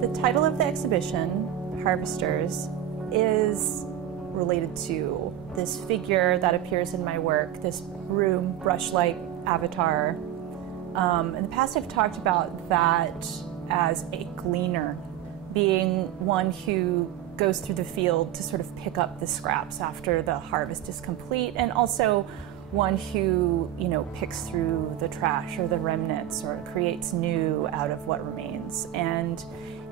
The title of the exhibition, Harvesters, is related to this figure that appears in my work, this broom, brush-like avatar. In the past I've talked about that as a gleaner, being one who goes through the field to sort of pick up the scraps after the harvest is complete, and also one who, picks through the trash or the remnants or creates new out of what remains. And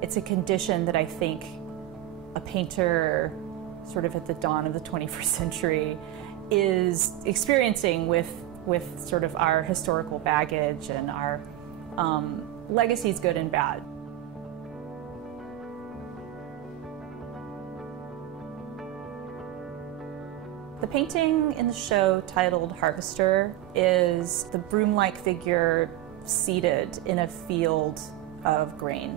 it's a condition that I think a painter sort of at the dawn of the 21st century is experiencing with sort of our historical baggage and our legacies, good and bad. The painting in the show, titled Harvester, is the broom-like figure seated in a field of grain.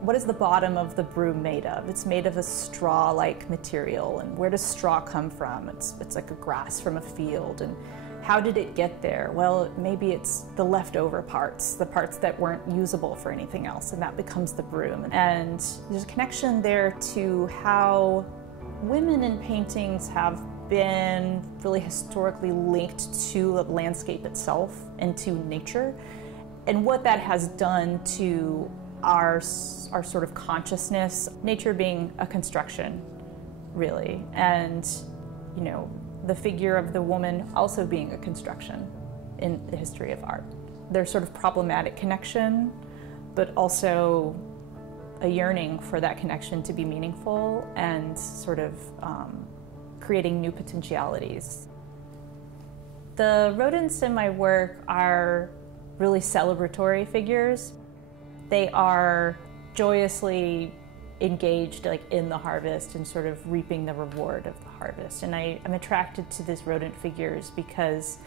What is the bottom of the broom made of? It's made of a straw-like material. And where does straw come from? It's like a grass from a field. And how did it get there? Well, maybe it's the leftover parts, the parts that weren't usable for anything else, and that becomes the broom. And there's a connection there to how women in paintings have been really historically linked to the landscape itself and to nature, and what that has done to our sort of consciousness, nature being a construction, really, and the figure of the woman also being a construction in the history of art. There's sort of problematic connection, but also a yearning for that connection to be meaningful and sort of creating new potentialities. The rodents in my work are really celebratory figures. They are joyously engaged in the harvest and sort of reaping the reward of the harvest. And I'm attracted to these rodent figures because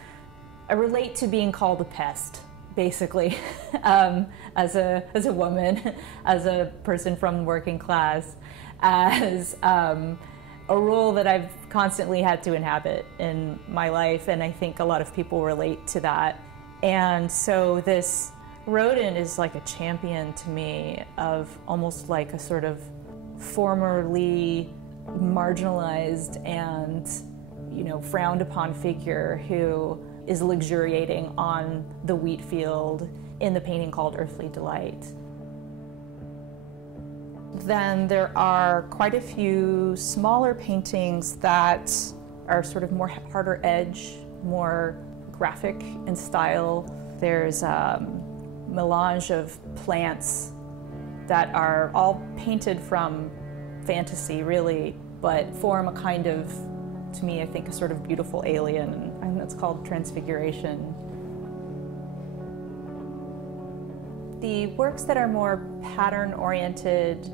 I relate to being called a pest, basically, as a woman, as a person from the working class, as a role that I've constantly had to inhabit in my life, and I think a lot of people relate to that. And so this rodent is like a champion to me of almost like a sort of formerly marginalized and frowned upon figure who is luxuriating on the wheat field in the painting called Earthly Delight. Then there are quite a few smaller paintings that are sort of more harder edge, more graphic in style. There's a melange of plants that are all painted from fantasy, really, but form a kind of, to me, I think, a sort of beautiful alien, and that's called Transfiguration. The works that are more pattern-oriented,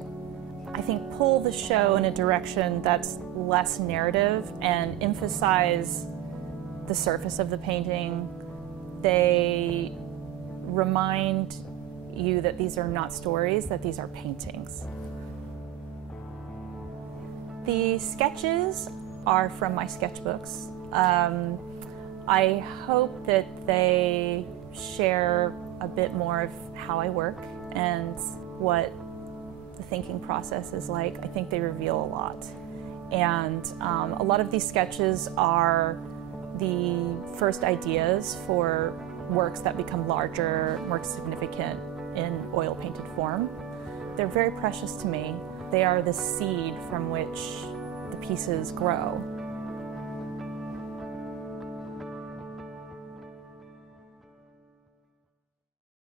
I think, pull the show in a direction that's less narrative and emphasize the surface of the painting. They remind you that these are not stories, that these are paintings. The sketches are from my sketchbooks. I hope that they share a bit more of how I work and what the thinking process is like. I think they reveal a lot. And a lot of these sketches are the first ideas for works that become larger, more significant in oil-painted form. They're very precious to me. They are the seed from which the pieces grow.